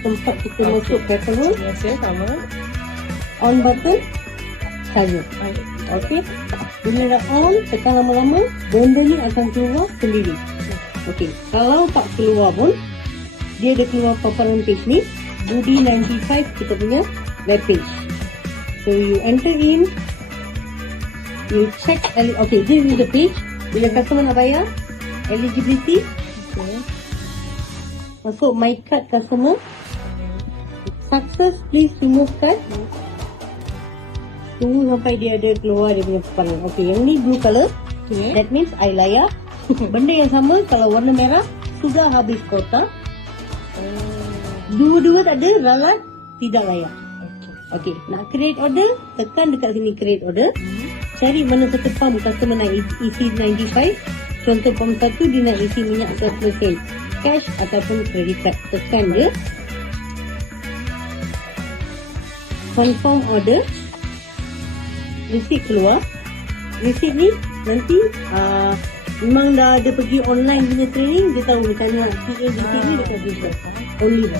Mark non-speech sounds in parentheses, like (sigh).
tempat kita Okey. masuk Yes, ya, sama. on button. Baik. Okey. Bila dah on, tekan lama-lama, benda ni akan keluar sendiri. Okey. Kalau tak keluar pun, dia ada keluar paparan page ni. Budi 95 kita punya web page. So you enter in, you check, okay, this is the page. Bila customer nak bayar, eligibility, Okey. masuk my card customer. Success, please remove card. Tunggu sampai dia ada keluar dia punya paparan. Okay, yang ni blue colour. Okey. That means I layak. (laughs) Benda yang sama kalau warna merah sudah habis kota. Oh, Dua-dua tak ada, ralat tidak layak. okey. Okey, nak create order, tekan dekat sini create order. Cari mana satu pump customer nak isi 95. Contoh pump satu dia nak isi minyak 100% cash ataupun credit card. Tekan dia. Confirm order. Receipt keluar. Receipt ni nanti uh, memang dah ada pergi online punya training dia tahu macam mana nak create receipt ni dekat Google. Only